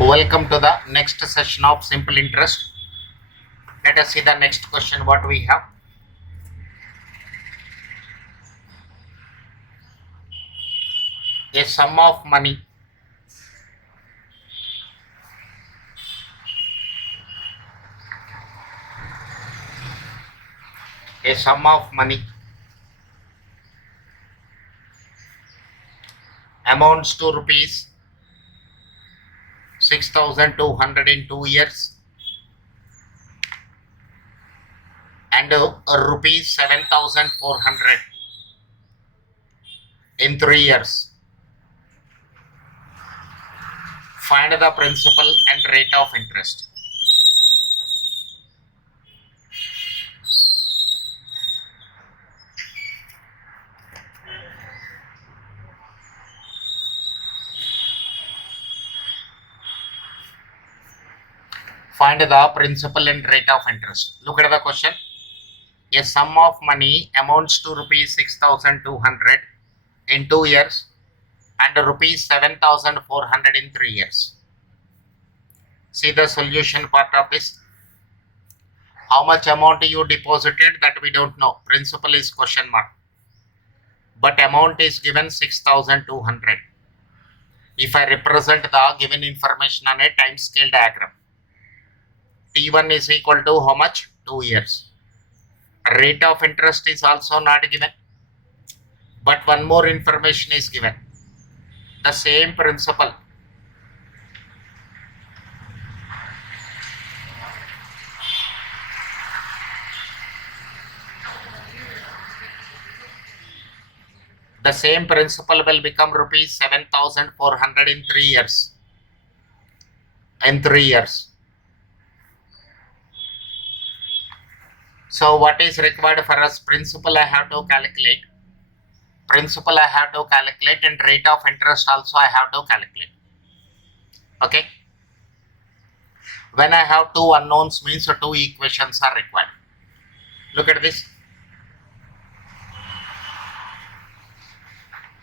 Welcome to the next session of simple interest. Let us see the next question what we have. A sum of money amounts to rupees 6,200 in 2 years and rupees 7,400 in 3 years. Find the principal and rate of interest. Find the principal and rate of interest. Look at the question. A sum of money amounts to rupees 6,200 in 2 years and rupees 7,400 in 3 years. See the solution part of this. How much amount you deposited that we don't know. Principal is question mark. But amount is given 6,200. If I represent the given information on a time scale diagram, T1 is equal to how much? 2 years. Rate of interest is also not given. But one more information is given. The same principal. The same principal will become rupees 7,400 in 3 years. So what is required for us? Principal I have to calculate. And rate of interest also I have to calculate. Okay. When I have two unknowns means two equations are required. Look at this.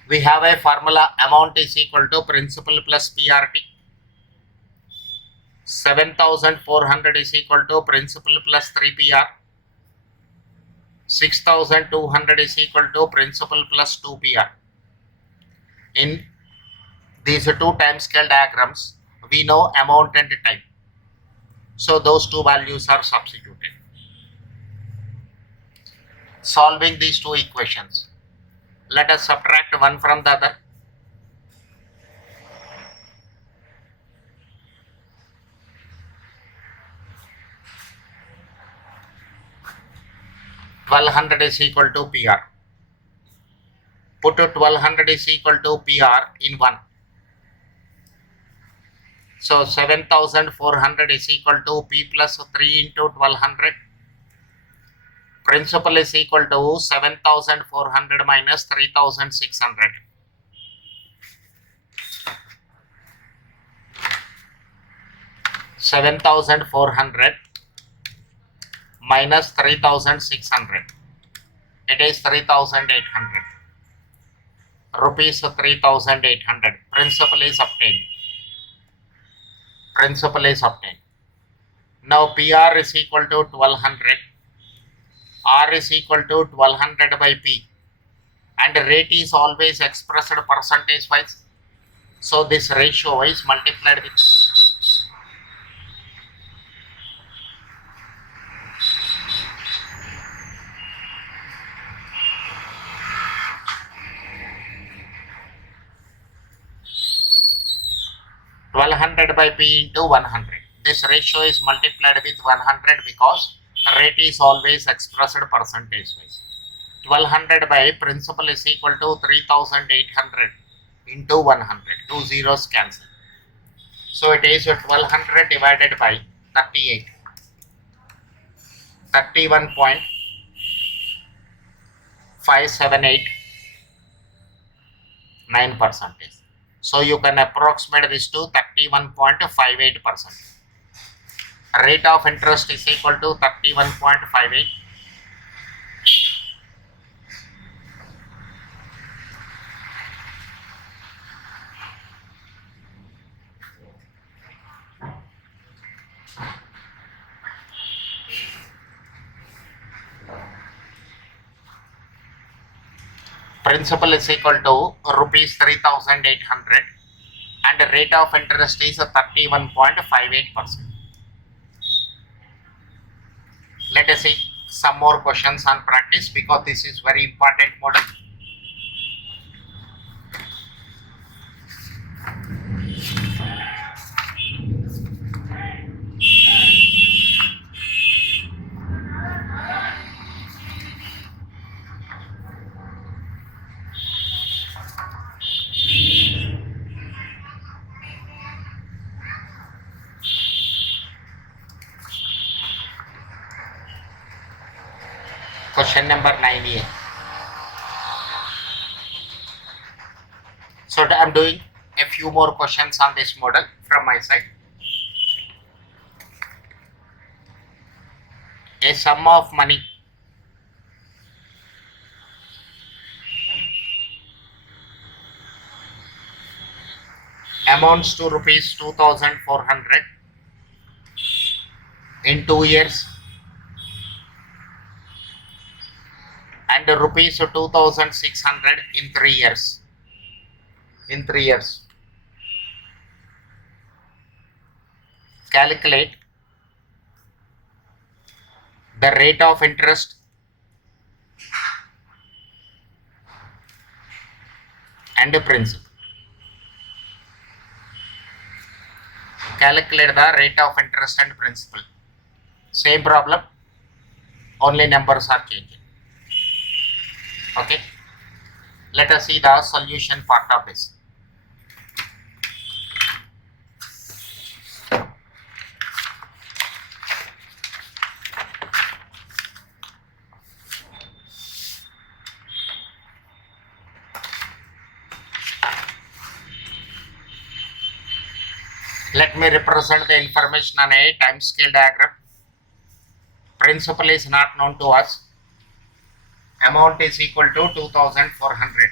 We have a formula, amount is equal to principal plus PRT. 7,400 is equal to principal plus 3PR. 6,200 is equal to principal plus 2PR. In these two time scale diagrams, we know amount and time. So those two values are substituted. Solving these two equations. Let us subtract one from the other. $1,200 is equal to PR. Put $1,200 is equal to PR in 1. So 7,400 is equal to P plus 3 into 1,200. Principal is equal to 7,400 minus 3,600. $7,400 minus 3,600. It is 3,800. Rupees 3,800. Principal is obtained. Now PR is equal to 1,200. R is equal to 1,200 by P. And rate is always expressed percentage wise. So this ratio is multiplied with 1,200 by P into 100. This ratio is multiplied with 100 because rate is always expressed percentage wise. 1,200 by principal is equal to 3,800 into 100. Two zeros cancel. So it is 1,200 divided by 38. 31.5789%. So you can approximate this to 31.58%. Rate of interest is equal to 31.58. Principal is equal to rupees 3,800 and the rate of interest is 31.58%. Let us see some more questions on practice because this is very important model. Question number 9A. So I am doing a few more questions on this model from my side. A sum of money amounts to rupees 2,400 in 2 years and rupees 2,600 in 3 years. Calculate the rate of interest and the principal. Calculate the rate of interest and principal. Same problem, only numbers are changing. Okay, let us see the solution part of this. Let me represent the information on a time scale diagram. Principal is not known to us. Amount is equal to 2,400.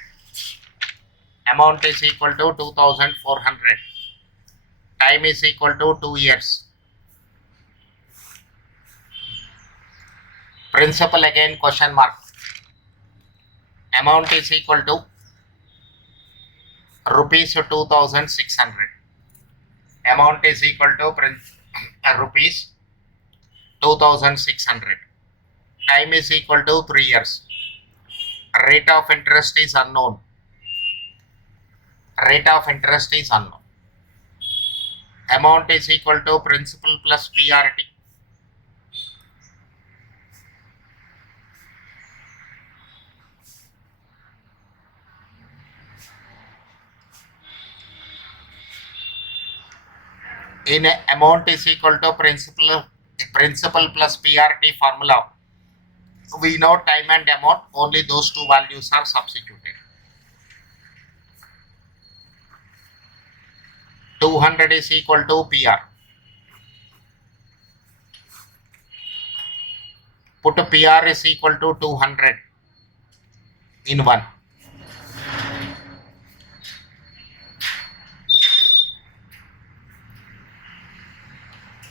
Amount is equal to 2,400. Time is equal to 2 years. Principal again question mark. Amount is equal to rupees 2,600. Amount is equal to rupees 2,600. Time is equal to 3 years. Rate of interest is unknown. Rate of interest is unknown. Amount is equal to principal plus PRT. In amount is equal to principal plus PRT formula. We know time and amount, only those two values are substituted. 200 is equal to PR. Put PR is equal to 200 in 1.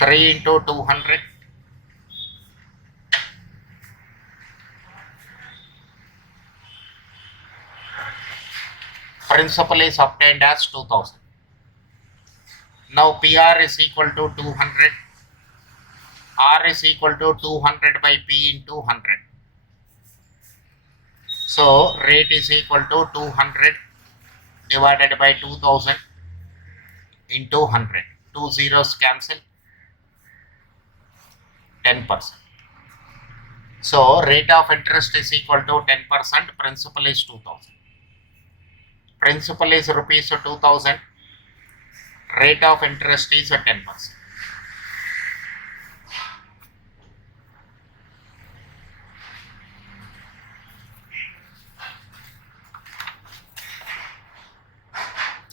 Three into 200. Principal is obtained as 2,000. Now PR is equal to 200. R is equal to 200 by P into 100. So rate is equal to 200 divided by 2,000 into 100. 2 zeros cancel. 10%. So rate of interest is equal to 10%. Principal is 2,000. Principal is rupees 2,000. Rate of interest is 10%.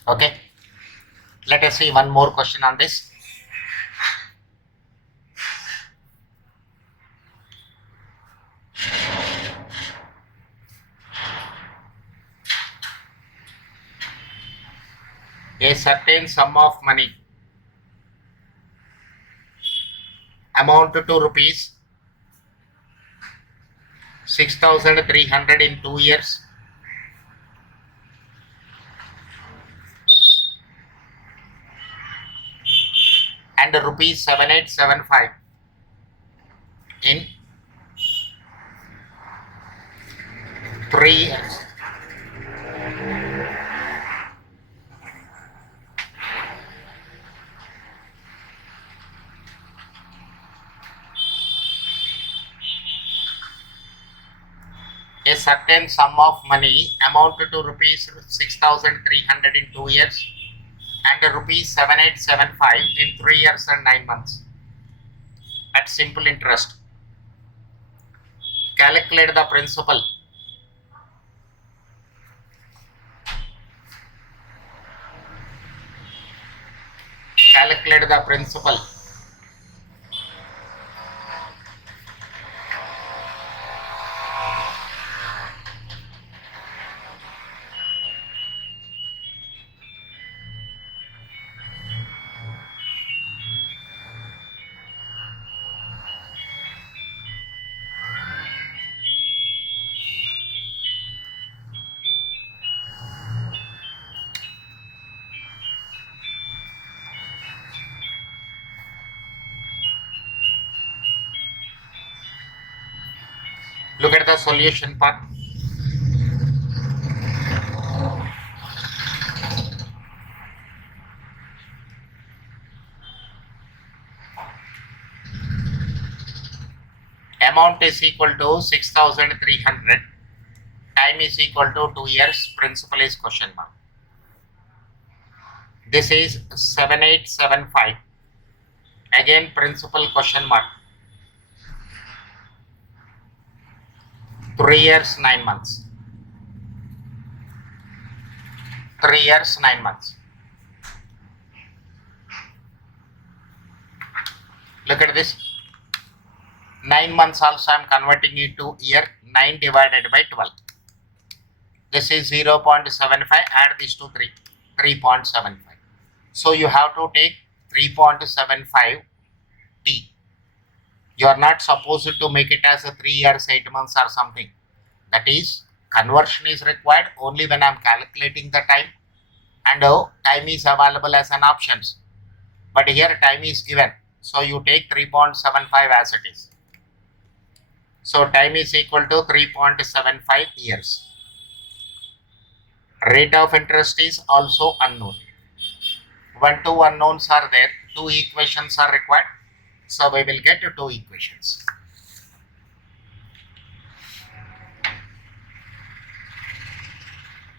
Okay. Let us see one more question on this. A certain sum of money amount to rupees 6,300 in 2 years and rupees 7875 in 3 years. A certain sum of money amounted to rupees 6,300 in 2 years and rupees 7875 in 3 years and 9 months at simple interest. Calculate the principal. Calculate the principal. Look at the solution part. Amount is equal to 6,300. Time is equal to 2 years. Principal is question mark. This is 7875. Again principal question mark. 3 years 9 months. 3 years 9 months. Look at this. 9 months also I am converting it to year. 9 divided by 12. This is 0.75. Add this to 3. 3.75. So you have to take 3.75 T. You are not supposed to make it as a 3 years 8 months or something. That is, conversion is required only when I am calculating the time, and time is available as an options. But here time is given, so you take 3.75 as it is. So time is equal to 3.75 years. Rate of interest is also unknown. 1, 2 unknowns are there. 2 equations are required. So we will get 2 equations.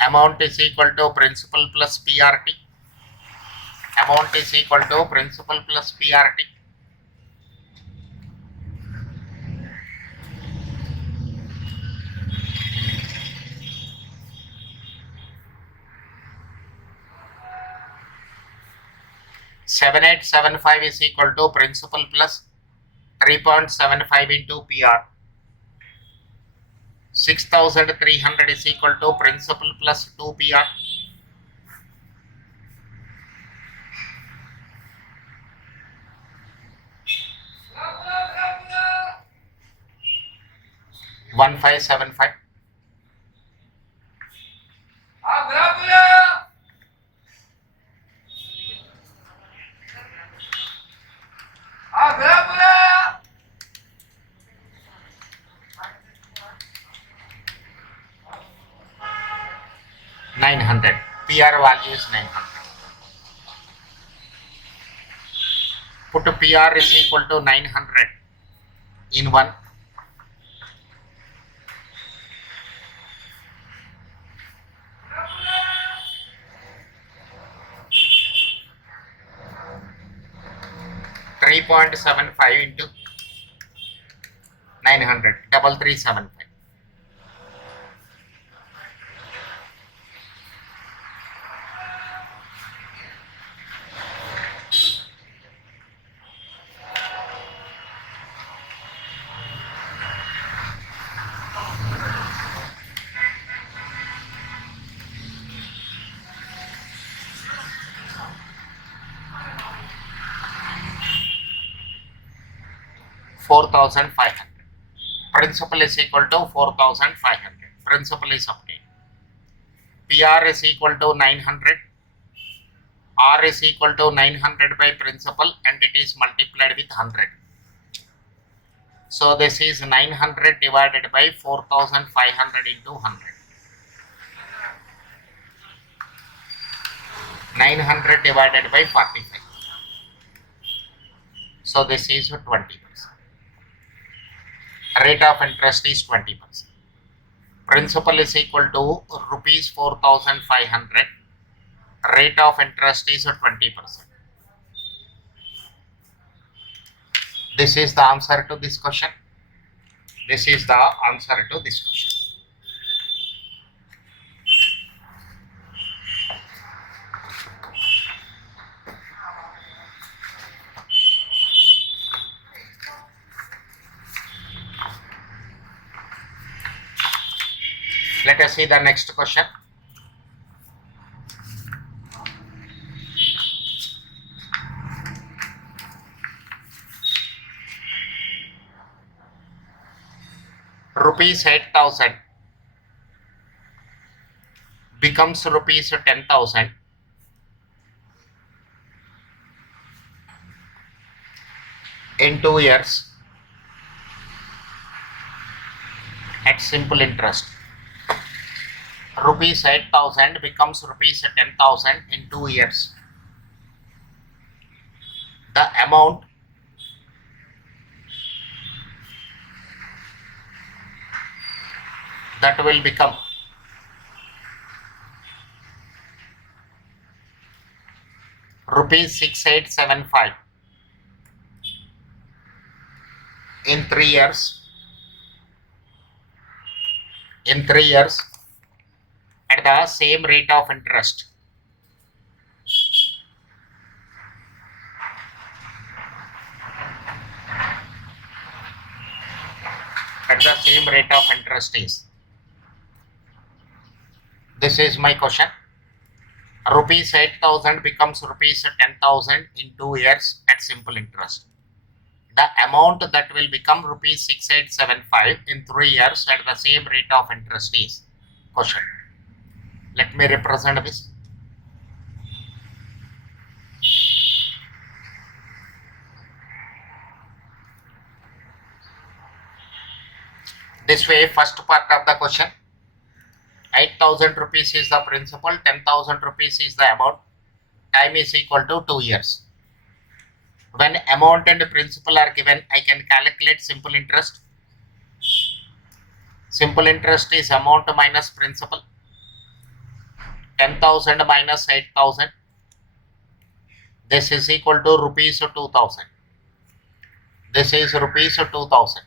Amount is equal to principal plus PRT. Amount is equal to principal plus PRT. $7,875 is equal to principal plus 3.75 into PR. 6,300 is equal to principal plus 2 PR. $1,575. $900. PR value is 900. Put PR is equal to 900 in 1. $3.75 into 900, 3375. $4,500. Principal is equal to 4,500. Principal is obtained. PR is equal to 900. R is equal to 900 by principal and it is multiplied with 100. So this is 900 divided by 4500 into 100. 900 divided by 45. So this is 20%. Rate of interest is 20%. Principal is equal to rupees 4500. Rate of interest is 20%. This is the answer to this question. This is the answer to this question. Let us see the next question. Rupees 8,000 becomes rupees 10,000 in 2 years at simple interest. Rupees 8,000 becomes rupees 10,000 in 2 years. The amount that will become rupees 6875 in 3 years. In 3 years at the same rate of interest. At the same rate of interest is. This is my question. Rupees 8,000 becomes rupees 10,000 in 2 years at simple interest. The amount that will become rupees 6875 in 3 years at the same rate of interest is question. Let me represent this. This way, first part of the question, 8,000 rupees is the principal, 10,000 rupees is the amount, time is equal to 2 years. When amount and principal are given, I can calculate simple interest. Simple interest is amount minus principal. 10,000 minus 8,000. This is equal to rupees 2,000. This is rupees 2,000.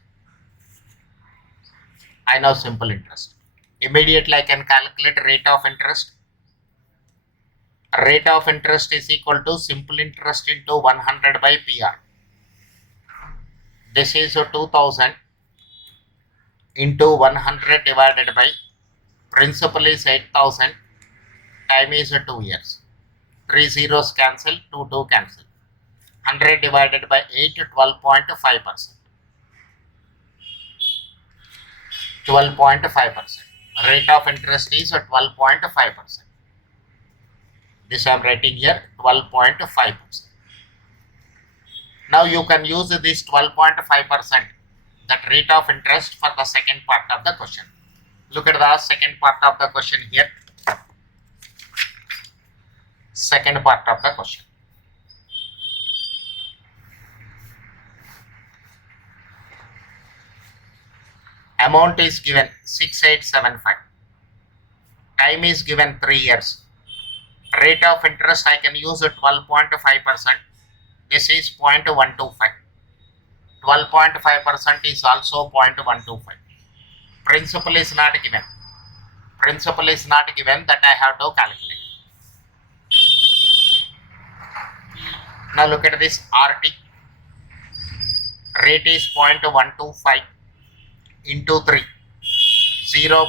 I know simple interest. Immediately I can calculate rate of interest. Rate of interest is equal to simple interest into 100 by PR. This is 2,000 into 100 divided by principal is 8,000. Time is 2 years. 3 zeros cancel, 2 cancel. 100 divided by 8, 12.5%. 12.5%. Rate of interest is 12.5%. This I am writing here, 12.5%. Now you can use this 12.5%, that rate of interest, for the second part of the question. Look at the second part of the question here. Second part of the question. Amount is given 6875. Time is given 3 years. Rate of interest I can use 12.5%. This is 0.125. 12.5% is also 0.125. Principal is not given. Principal is not given, that I have to calculate. Now look at this RT. Rate is 0.125 into 3. 0.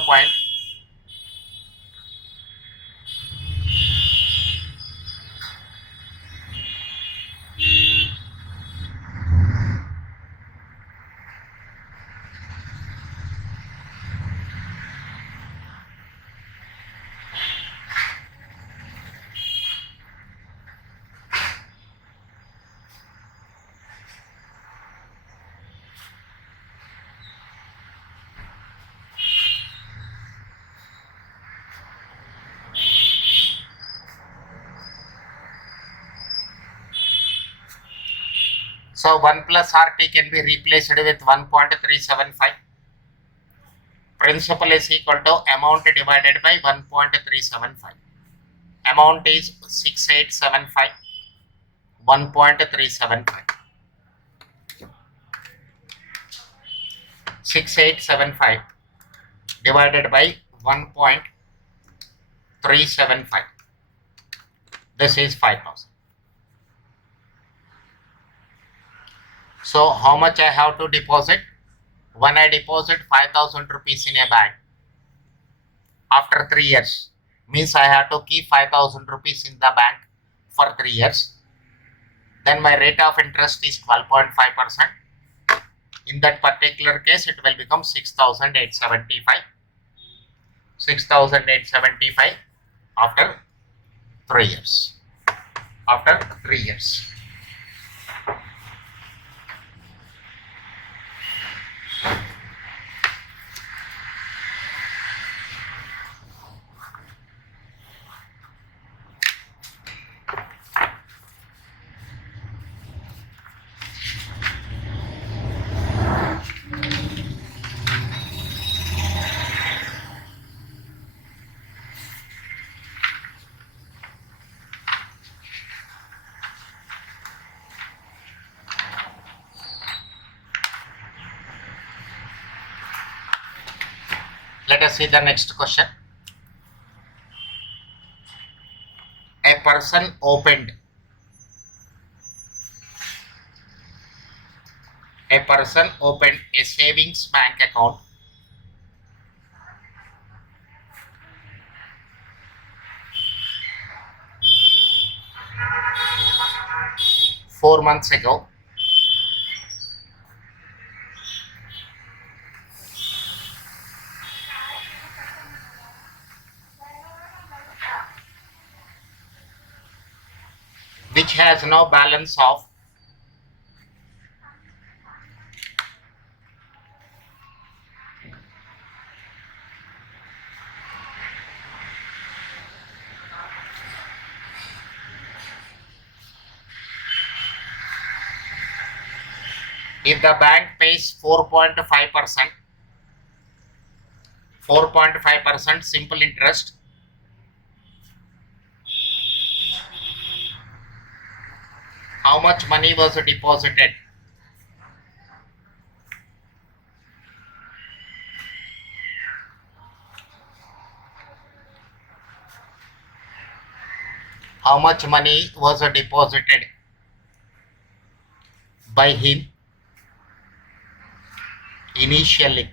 So 1 plus RT can be replaced with 1.375. Principal is equal to amount divided by 1.375. Amount is 6875. 1.375. 6875 divided by 1.375. This is 5,000. So how much I have to deposit? When I deposit 5,000 rupees in a bank, after 3 years, means I have to keep 5,000 rupees in the bank for 3 years. Then my rate of interest is 12.5%. In that particular case, it will become 6,875. 6,875 after 3 years. After 3 years. Let us see the next question. A person opened a savings bank account four months ago. Which has no balance of if the bank pays 4.5% simple interest, how much money was deposited? How much money was deposited by him initially?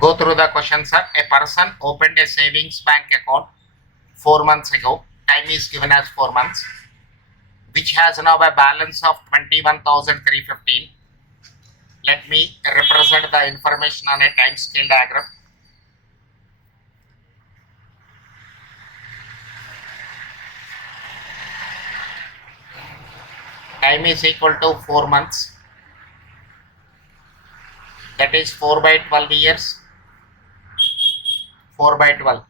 Go through the question, sir. A person opened a savings bank account 4 months ago. Time is given as 4 months. Which has now a balance of 21,315. Let me represent the information on a time scale diagram. Time is equal to 4 months. That is 4 by 12 years. 4 by 12.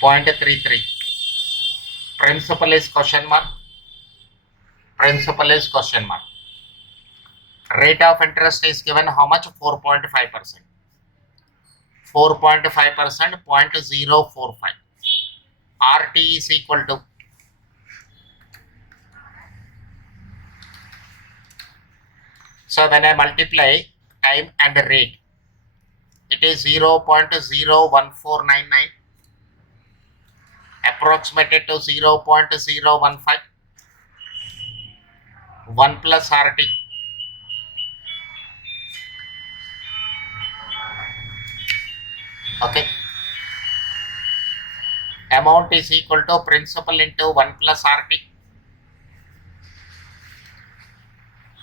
.33. Principal is question mark. Principal is question mark. Rate of interest is given how much? 4.5%. 4.5%, 0.045. RT is equal to so when I multiply time and rate, it is 0.01499 approximated to 0.015. 1 plus RT. Okay. Amount is equal to principal into 1 plus RT.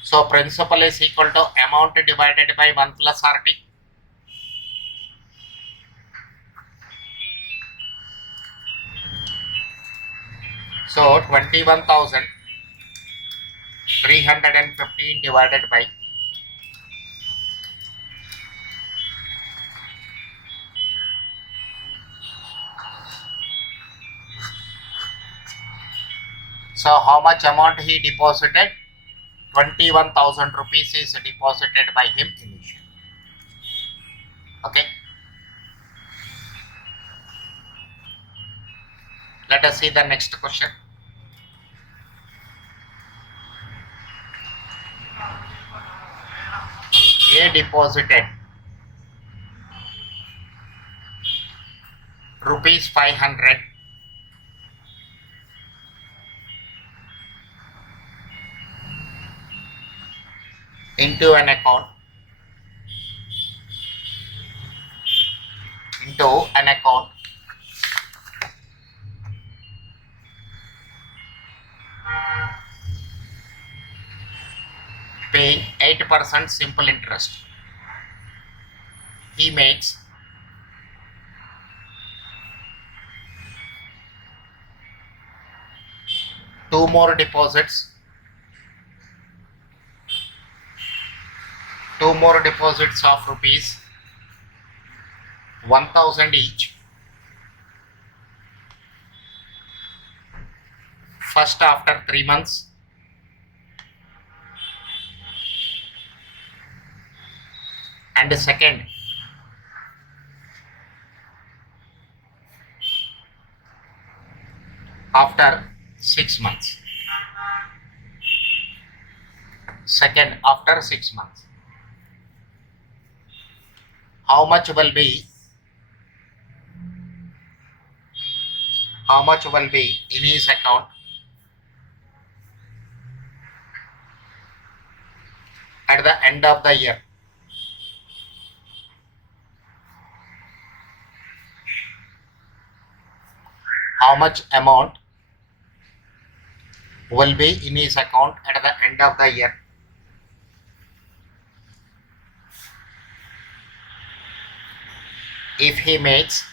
So principal is equal to amount divided by 1 plus RT. So 21,315 divided by So how much amount he deposited? 21,000 rupees is deposited by him initially. Okay. Let us see the next question. A deposited rupees 500 into an account paying 8% simple interest. He makes two more deposits of rupees 1,000 each. First after 3 months and second after 6 months. Second after 6 months. How much will be in his account at the end of the year? How much amount will be in his account at the end of the year? If he makes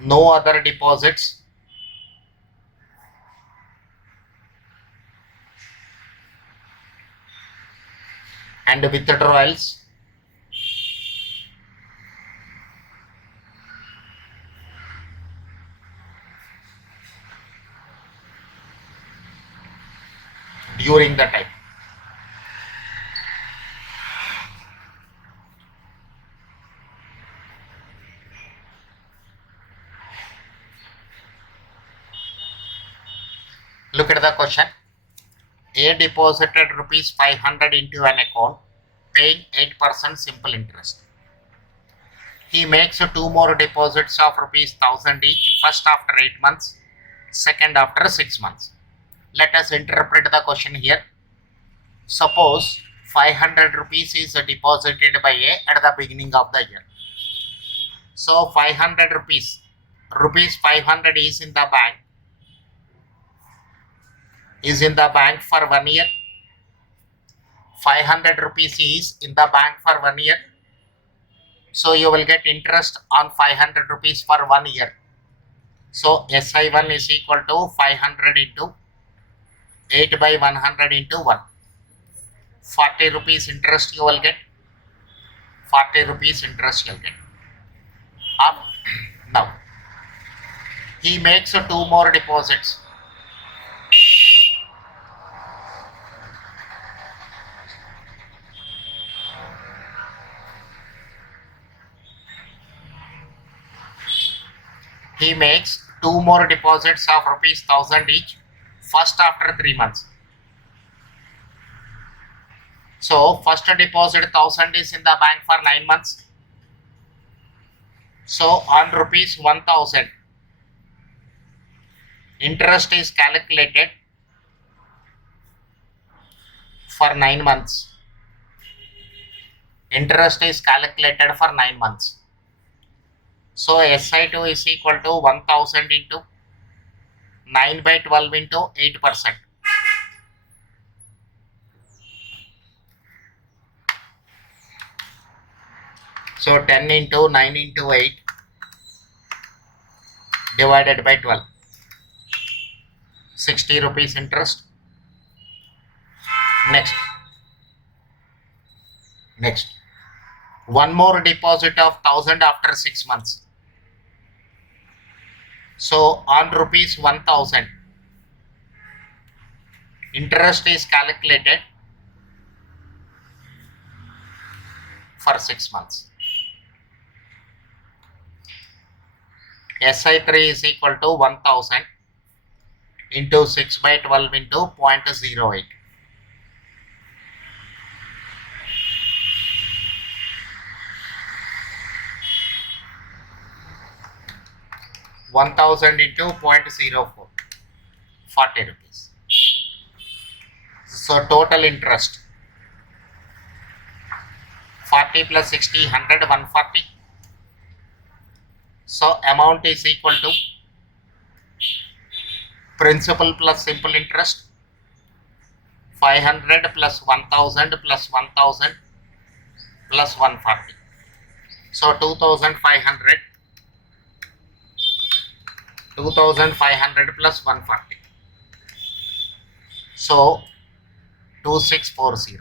no other deposits and withdrawals during the time. Look at the question. A deposited rupees 500 into an account paying 8% simple interest. He makes two more deposits of rupees 1,000 each, first after 8 months, second after 6 months. Let us interpret the question here. Suppose 500 rupees is deposited by A at the beginning of the year. So 500 rupees 500 is in the bank for 1 year. 500 rupees is in the bank for 1 year. So you will get interest on 500 rupees for 1 year. So SI1 is equal to 500 into 8 by 100 into 1. 40 rupees interest you will get. 40 rupees interest you will get. Now, he makes two more deposits. He makes two more deposits of rupees 1,000 each, first after 3 months. So first deposit 1,000 is in the bank for 9 months. So on rupees 1,000, interest is calculated for 9 months. Interest is calculated for 9 months. So SI2 is equal to 1,000 into 9 by 12 into 8%. So 10 into 9 into 8 divided by 12. 60 rupees interest. Next. One more deposit of 1,000 after 6 months. So on rupees 1000, interest is calculated for 6 months. SI3 is equal to 1000 into 6 by 12 into 0.08. 1000 into 0.04, 40 rupees. So total interest 40 plus 60, 100, 140. So amount is equal to principal plus simple interest 500 plus 1000 plus 1000 plus 140. So 2500 plus 140. So 2640.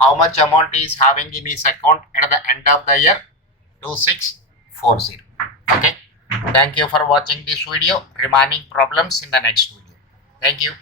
How much amount is having in his account at the end of the year? 2640. Okay. Thank you for watching this video. Remaining problems in the next video. Thank you.